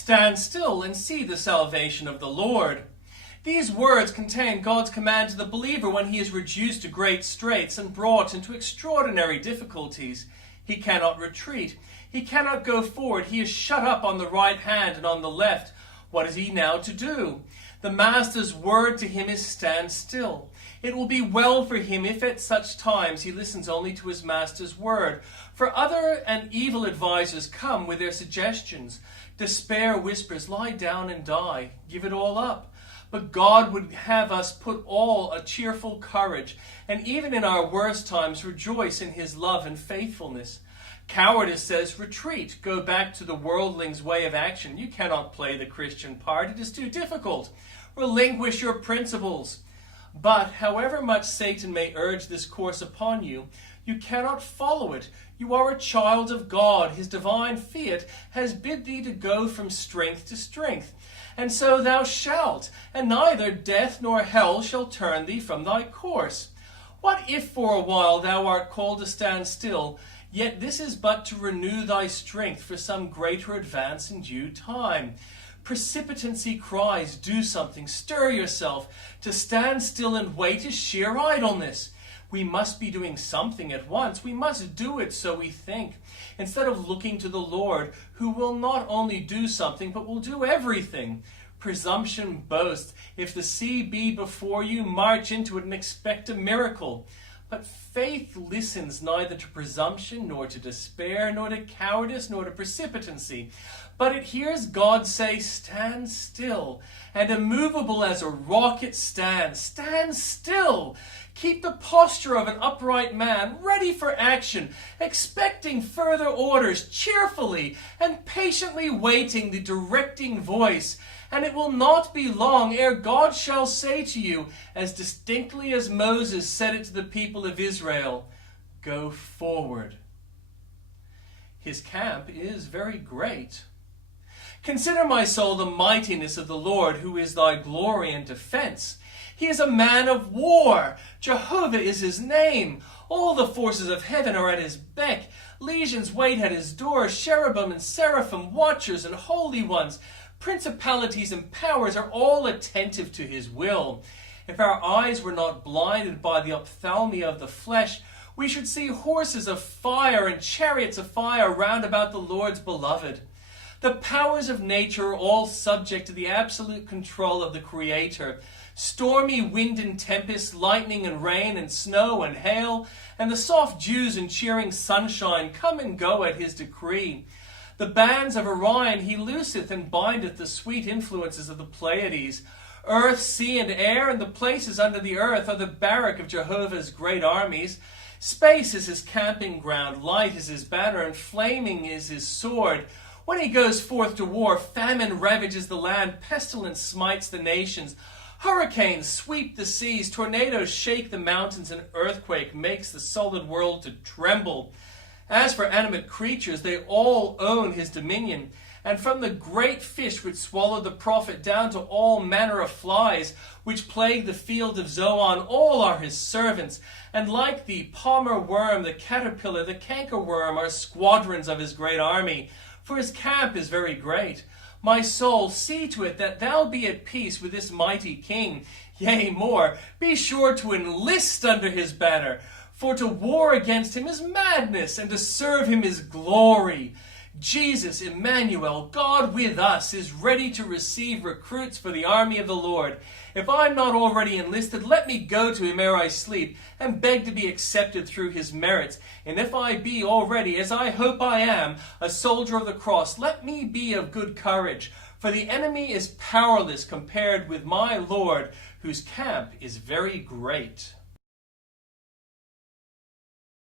Stand still and see the salvation of the Lord. These words contain God's command to the believer when he is reduced to great straits and brought into extraordinary difficulties. He cannot retreat. He cannot go forward. He is shut up on the right hand and on the left. What is he now to do? The Master's word to him is stand still. It will be well for him if at such times he listens only to his Master's word. For other and evil advisers come with their suggestions. Despair whispers, lie down and die. Give it all up. But God would have us put all a cheerful courage, and even in our worst times rejoice in his love and faithfulness. Cowardice says, retreat, go back to the worldling's way of action. You cannot play the Christian part, it is too difficult. Relinquish your principles. But however much Satan may urge this course upon you, you cannot follow it. You are a child of God. His divine fiat has bid thee to go from strength to strength. And so thou shalt, and neither death nor hell shall turn thee from thy course. What if for a while thou art called to stand still, yet this is but to renew thy strength for some greater advance in due time. Precipitancy cries, do something, stir yourself. To stand still and wait is sheer idleness. We must be doing something at once. We must do it, so we think, instead of looking to the Lord, who will not only do something, but will do everything. Presumption boasts, if the sea be before you, march into it and expect a miracle. But faith listens neither to presumption, nor to despair, nor to cowardice, nor to precipitancy. But it hears God say, stand still, and immovable as a rock it stands. Stand still. Keep the posture of an upright man, ready for action, expecting further orders, cheerfully and patiently waiting the directing voice. And it will not be long ere God shall say to you, as distinctly as Moses said it to the people of Israel, go forward. His camp is very great. Consider, my soul, the mightiness of the Lord, who is thy glory and defense. He is a man of war. Jehovah is his name. All the forces of heaven are at his beck. Legions wait at his door. Cherubim and seraphim, watchers and holy ones. Principalities and powers are all attentive to his will. If our eyes were not blinded by the ophthalmia of the flesh, we should see horses of fire and chariots of fire round about the Lord's beloved. The powers of nature are all subject to the absolute control of the Creator. Stormy wind and tempest, lightning and rain and snow and hail, and the soft dews and cheering sunshine come and go at his decree. The bands of Orion he looseth and bindeth the sweet influences of the Pleiades. Earth, sea, and air, and the places under the earth are the barrack of Jehovah's great armies. Space is his camping ground, light is his banner, and flaming is his sword. When he goes forth to war, famine ravages the land, pestilence smites the nations. Hurricanes sweep the seas, tornadoes shake the mountains, and earthquake makes the solid world to tremble. As for animate creatures, they all own his dominion. And from the great fish which swallowed the prophet down to all manner of flies which plague the field of Zoan, all are his servants. And like the palmer worm, the caterpillar, the cankerworm are squadrons of his great army. For his camp is very great. My soul, see to it that thou be at peace with this mighty king. Yea, more, be sure to enlist under his banner. For to war against him is madness, and to serve him is glory. Jesus, Emmanuel, God with us, is ready to receive recruits for the army of the Lord. If I'm not already enlisted, let me go to him ere I sleep, and beg to be accepted through his merits. And if I be already, as I hope I am, a soldier of the cross, let me be of good courage. For the enemy is powerless compared with my Lord, whose camp is very great.